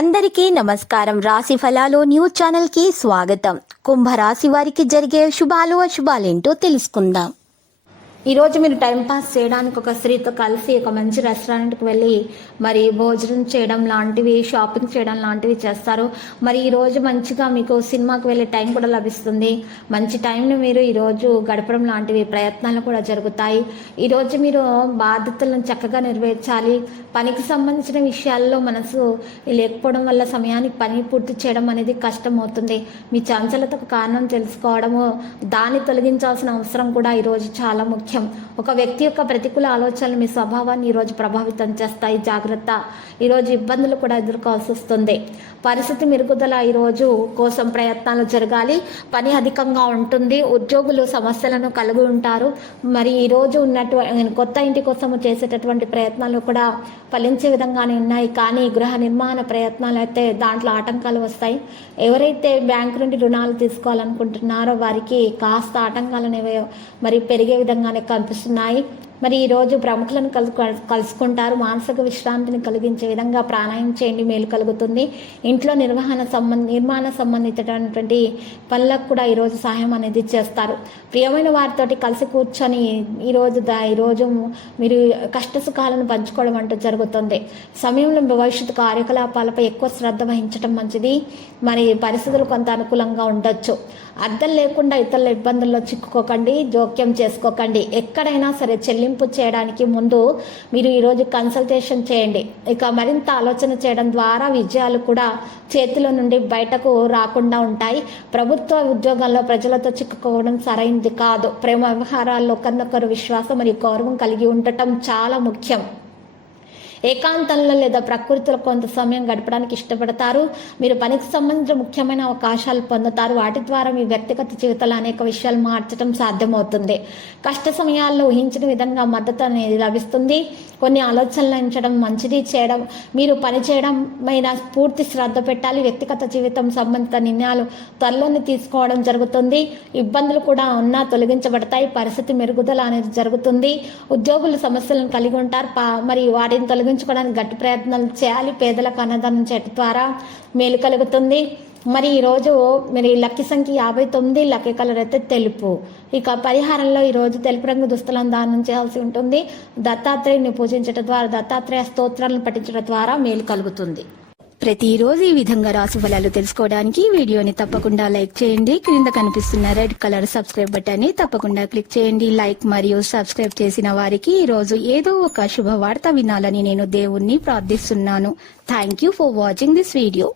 అందరికీ నమస్కారం. రాశి ఫలాలు న్యూస్ ఛానల్ కి స్వాగతం. కుంభరాశి వారికి జరిగే శుభాలు అశుభాలేంటో తెలుసుకుందాం. ఈరోజు మీరు టైంపాస్ చేయడానికి ఒక స్త్రీతో కలిసి ఒక మంచి రెస్టారెంట్కి వెళ్ళి మరి భోజనం చేయడం లాంటివి, షాపింగ్ చేయడం లాంటివి చేస్తారు. మరి ఈరోజు మంచిగా మీకు సినిమాకి వెళ్ళే టైం కూడా లభిస్తుంది. మంచి టైంని మీరు ఈరోజు గడపడం లాంటివి ప్రయత్నాలు కూడా జరుగుతాయి. ఈరోజు మీరు బాధ్యతలను చక్కగా నెరవేర్చాలి. పనికి సంబంధించిన విషయాల్లో మనసు లేకపోవడం వల్ల సమయానికి పని పూర్తి చేయడం అనేది కష్టం అవుతుంది. మీ చంచలతకు కారణం తెలుసుకోవడము, దాన్ని తొలగించాల్సిన అవసరం కూడా ఈరోజు చాలా ముఖ్యం. ఒక వ్యక్తి యొక్క ప్రతికూల ఆలోచనలు మీ స్వభావాన్ని ఈరోజు ప్రభావితం చేస్తాయి. జాగ్రత్త. ఈరోజు ఇబ్బందులు కూడా ఎదుర్కోవాల్సి వస్తుంది. పరిస్థితి మెరుగుదల ఈరోజు కోసం ప్రయత్నాలు జరగాలి. పని అధికంగా ఉంటుంది. ఉద్యోగులు సమస్యలను కలిగి ఉంటారు. మరి ఈరోజు కొత్త ఇంటి కోసం చేసేటటువంటి ప్రయత్నాలు కూడా ఫలించే విధంగానే ఉన్నాయి. కానీ గృహ నిర్మాణ ప్రయత్నాలు అయితే దాంట్లో ఆటంకాలు వస్తాయి. ఎవరైతే బ్యాంకు నుండి రుణాలు తీసుకోవాలనుకుంటున్నారో వారికి కాస్త ఆటంకాలు అనేవి మరి పెరిగే విధంగానే కనిపిస్తున్నాయి. మరి ఈరోజు ప్రముఖులను కలుసుకుంటారు. మానసిక విశ్రాంతిని కలిగించే విధంగా ప్రాణాయామం చేయండి, మేలు కలుగుతుంది. ఇంట్లో నిర్మాణ సంబంధించినటువంటి పనులకు కూడా ఈరోజు సహాయం అనేది చేస్తారు. ప్రియమైన వారితోటి కలిసి కూర్చొని ఈరోజు మీరు కష్ట సుఖాలను పంచుకోవడం అంటూ జరుగుతుంది. సమయంలో భవిష్యత్తు కార్యకలాపాలపై ఎక్కువ శ్రద్ధ వహించడం మంచిది. మరి పరిస్థితులు కొంత అనుకూలంగా ఉండొచ్చు. అర్థం లేకుండా ఇతరుల ఇబ్బందుల్లో చిక్కుకోకండి, జోక్యం చేసుకోకండి. ఎక్కడైనా సరే చెల్లింపు చేయడానికి ముందు మీరు ఈరోజు కన్సల్టేషన్ చేయండి. ఇక మరింత ఆలోచన చేయడం ద్వారా విజయాలు కూడా చేతిలో నుండి బయటకు రాకుండా ఉంటాయి. ప్రభుత్వ ఉద్యోగాల్లో ప్రజలతో చిక్కుకోవడం సరైనది కాదు. ప్రేమ వ్యవహారాల్లో ఒకరినొకరు విశ్వాసం మరియు గౌరవం కలిగి ఉండటం చాలా ముఖ్యం. ఏకాంతంలో లేదా ప్రకృతిలో కొంత సమయం గడపడానికి ఇష్టపడతారు. మీరు పనికి సంబంధించిన ముఖ్యమైన అవకాశాలు పొందుతారు. వాటి ద్వారా మీ వ్యక్తిగత జీవితంలో అనేక విషయాలు మార్చడం సాధ్యమవుతుంది. కష్ట సమయాల్లో ఊహించిన విధంగా మద్దతు అనేది లభిస్తుంది. కొన్ని ఆలోచనలు ఉంచడం మంచిది. మీరు పని చేయడం మీద పూర్తి శ్రద్ధ పెట్టాలి. వ్యక్తిగత జీవితం సంబంధిత నిర్ణయాలు త్వరలోనే తీసుకోవడం జరుగుతుంది. ఇబ్బందులు కూడా ఉన్నా తొలగించబడతాయి. పరిస్థితి మెరుగుదల అనేది జరుగుతుంది. ఉద్యోగులు సమస్యలను కలిగి ఉంటారు. మరి వాటిని తొలగించుకోవడానికి గట్టి ప్రయత్నాలు చేయాలి. పేదలకు అన్నదానం చేయడం ద్వారా మేలు కలుగుతుంది. మరి ఈరోజు మరి లక్కీ సంఖ్య 59, లక్కీ కలర్ అయితే తెలుపు. ఇక పరిహారంలో ఈరోజు తెలుపు రంగు దుస్తులను దానం చేయాల్సి ఉంటుంది. దత్తాత్రేయుని పూజించడం ద్వారా, దత్తాత్రేయ స్తోత్రాలను పఠించడం ద్వారా మేలు కలుగుతుంది. ప్రతిరోజు ఈ విధంగా రాశి ఫలాలు తెలుసుకోవడానికి వీడియోని తప్పకుండా లైక్ చేయండి. క్రింద కనిపిస్తున్న రెడ్ కలర్ సబ్స్క్రైబ్ బటన్ ని తప్పకుండా క్లిక్ చేయండి. లైక్ మరియు సబ్స్క్రైబ్ చేసిన వారికి ఈ రోజు ఏదో ఒక శుభవార్త వినాలని నేను దేవుణ్ణి ప్రార్థిస్తున్నాను. Thank you for watching this video.